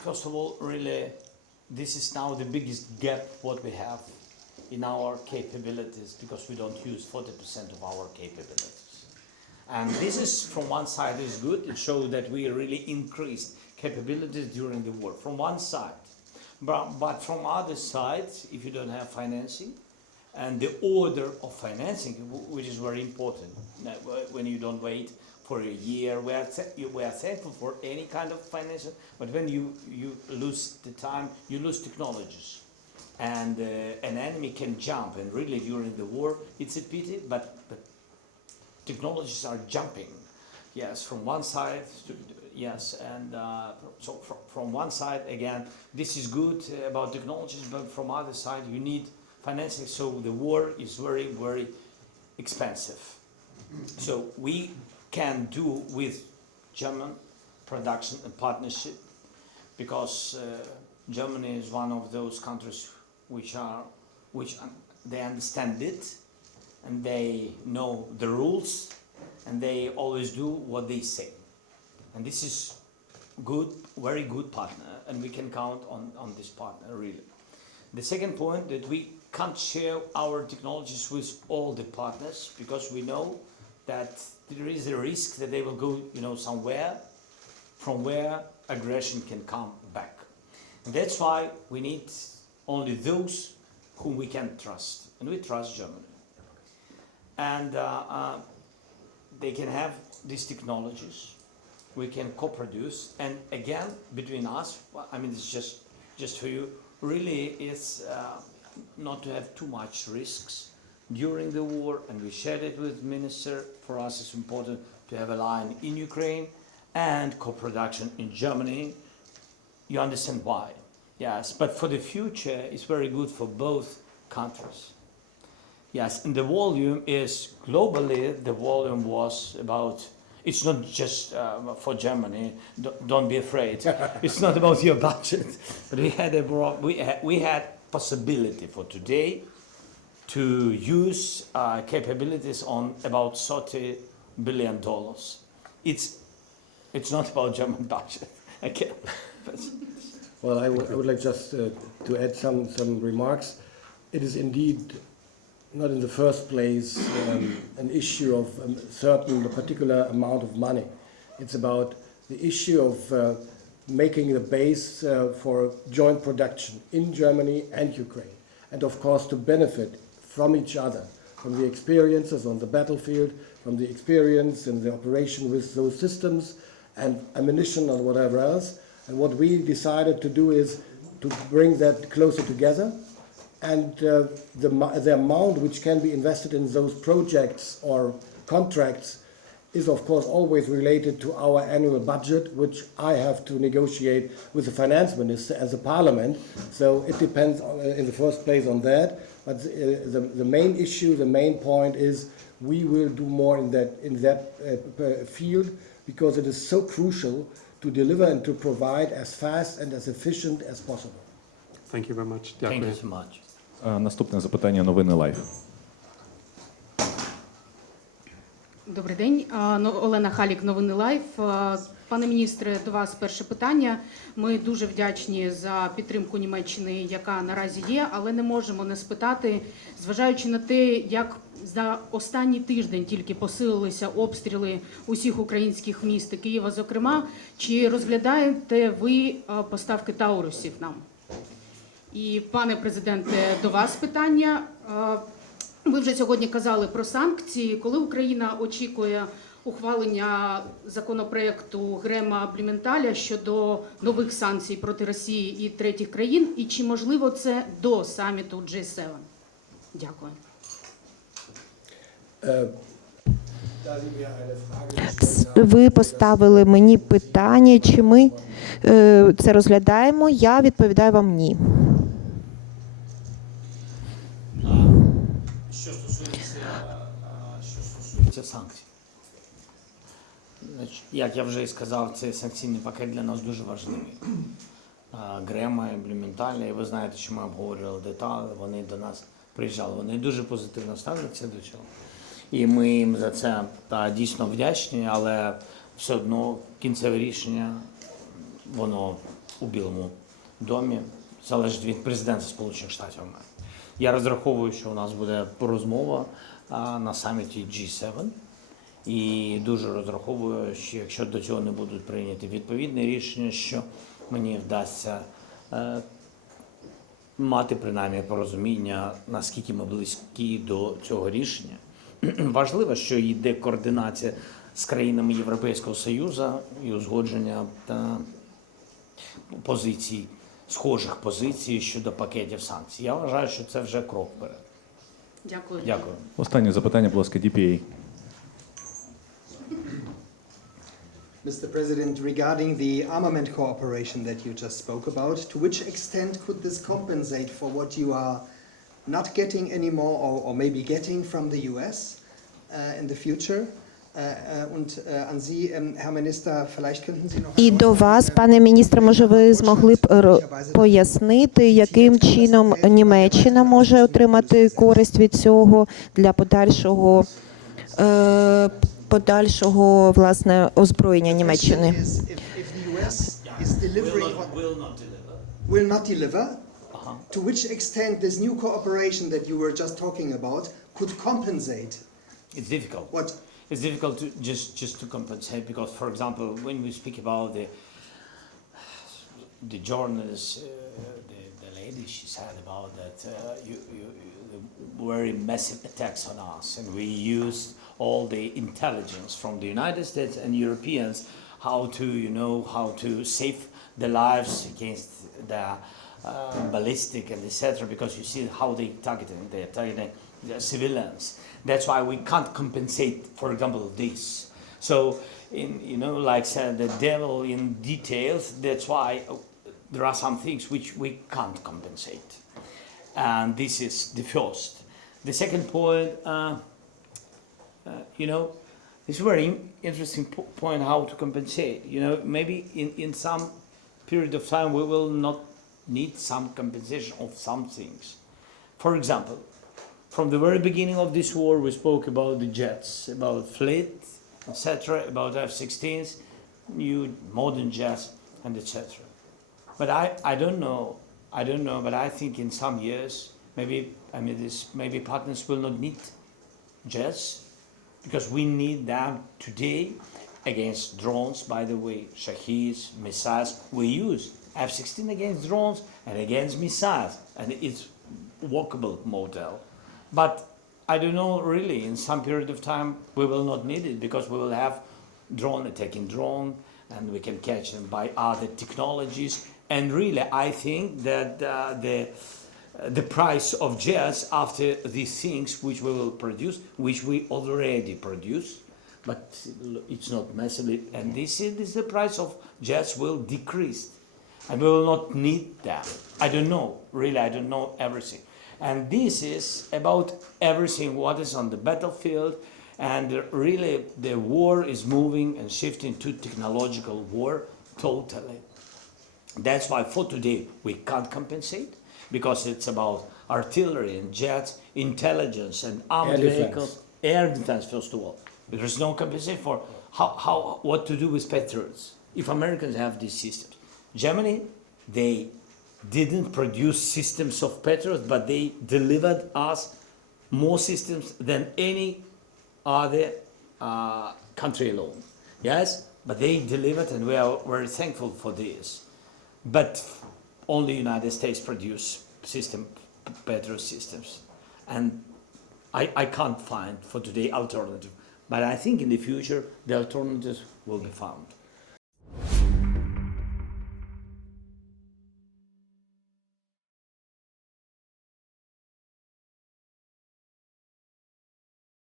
first of all, really, this is now the biggest gap what we have in our capabilities, because we don't use 40% of our capabilities. And this is, from one side, is good. It shows that we really increased capabilities during the war, from one side. But from other side, if you don't have financing, and the order of financing, which is very important, when you don't wait for a year, we are thankful for any kind of financing, but when you lose the time, you lose technologies. And an enemy can jump, and really during the war, it's a pity, but technologies are jumping. Yes, from one side, yes, and so from one side, again, this is good about technologies, but from other side, you need financing, so the war is very, very expensive. So we can do with German production and partnership, because Germany is one of those countries which they understand it, and they know the rules, and they always do what they say. And this is good, very good partner, and we can count on this partner, really. The second point, that we can't share our technologies with all the partners, because we know that there is a risk that they will go, somewhere from where aggression can come back. And that's why we need only those whom we can trust, and we trust Germany. And they can have these technologies, we can co-produce, and again, between us, I mean, it's just for you, really it's not to have too much risks during the war, and we shared it with Minister. For us it's important to have a line in Ukraine and co-production in Germany. You understand why? Yes, but for the future it's very good for both countries. Yes, and the volume is, globally, the volume was about, it's not just for Germany, don't be afraid. It's not about your budget, but we had possibility for today to use capabilities on about $30 billion. It's not about German budget. Okay. Well, I would like just to add some remarks. It is indeed not in the first place an issue of a particular amount of money. It's about the issue of making the base for joint production in Germany and Ukraine, and of course to benefit from each other, from the experiences on the battlefield, from the experience in the operation with those systems and ammunition and whatever else. And what we decided to do is to bring that closer together. And the amount which can be invested in those projects or contracts is of course always related to our annual budget, which I have to negotiate with the finance minister as a parliament. So it depends in the first place on that. But the main issue, the main point is we will do more in that field, because it is so crucial to deliver and to provide as fast and as efficient as possible. Thank you very much. Thank you so much. Наступне запитання, новини Лайф. Добрий день. Олена Халік, новини Лайф. Пане міністре, до вас перше питання. Ми дуже вдячні за підтримку Німеччини, яка наразі є, але не можемо не спитати, зважаючи на те, як за останній тиждень тільки посилилися обстріли усіх українських міст, Києва зокрема, чи розглядаєте ви поставки таурусів нам? І, пане президенте, до вас питання. Ви вже сьогодні казали про санкції. Коли Україна очікує ухвалення законопроекту Грема-Блюменталя щодо нових санкцій проти Росії і третіх країн, і чи можливо це до саміту G7? Дякую. Ви поставили мені питання, чи ми це розглядаємо. Я відповідаю вам ні. Що стосується санкцій. Як я вже сказав, цей санкційний пакет для нас дуже важливий. Грема і Блюменталя, і ви знаєте, що ми обговорювали деталі, вони до нас приїжджали, вони дуже позитивно ставляться до цього. І ми їм за це дійсно вдячні, але все одно кінцеве рішення воно у Білому домі, залежить від президента Сполучених Штатів Америки. Я розраховую, що у нас буде розмова на саміті G7. І дуже розраховую, що якщо до цього не будуть прийняті відповідні рішення, що мені вдасться мати принаймні порозуміння, наскільки ми близькі до цього рішення. Важливо, що йде координація з країнами Європейського Союзу і узгодження та позицій, схожих позицій щодо пакетів санкцій. Я вважаю, що це вже крок вперед. Дякую. Дякую. Останнє запитання, будь ласка, DPA. Mr. President, regarding the armament cooperation that you just spoke about, to which extent could this compensate for what you are not getting anymore or maybe getting from the US in the future? Und an Sie, Herr Minister, vielleicht könnten Sie noch... І до вас, пане міністре, може ви змогли б пояснити, яким чином Німеччина може отримати користь від цього для подальшого власне озброєння Німеччини? Will not deliver. To which extent this new cooperation that you were just talking about could compensate? It's difficult. What? It's difficult to just to compensate because, for example, when we speak about the journalist, the lady, she said about that the very massive attacks on us, and we used all the intelligence from the United States and Europeans how to save the lives against the ballistic and etc. Because you see how they're targeting the civilians. That's why we can't compensate, for example, this. So, like said, the devil in details. That's why there are some things which we can't compensate, and this is the first. The second point, it's a very interesting point how to compensate. Maybe in some period of time we will not need some compensation of some things. For example, from the very beginning of this war, we spoke about the jets, about fleet, etc., about F-16s, new modern jets, and etc. But I don't know, but I think in some years, maybe partners will not need jets, because we need them today against drones, by the way, Shaheds, missiles. We use F-16 against drones and against missiles, and it's workable model. But I don't know really, in some period of time we will not need it because we will have drone attacking drone and we can catch them by other technologies. And really I think that the price of jets after these things which we will produce, which we already produce, but it's not massively, and this is the price of jets will decrease and we will not need them. I don't know, really I don't know everything. And this is about everything what is on the battlefield, and really the war is moving and shifting to technological war totally. That's why for today we can't compensate, because it's about artillery and jets, intelligence and armed vehicles, air defense first of all. There is no compensation for what to do with Patriots if Americans have these systems. Germany, they didn't produce systems of Patriots, but they delivered us more systems than any other country alone. Yes, but they delivered, and we are very thankful for this. But only United States produce Patriot systems, and I can't find for today alternative. But I think in the future the alternatives will be found.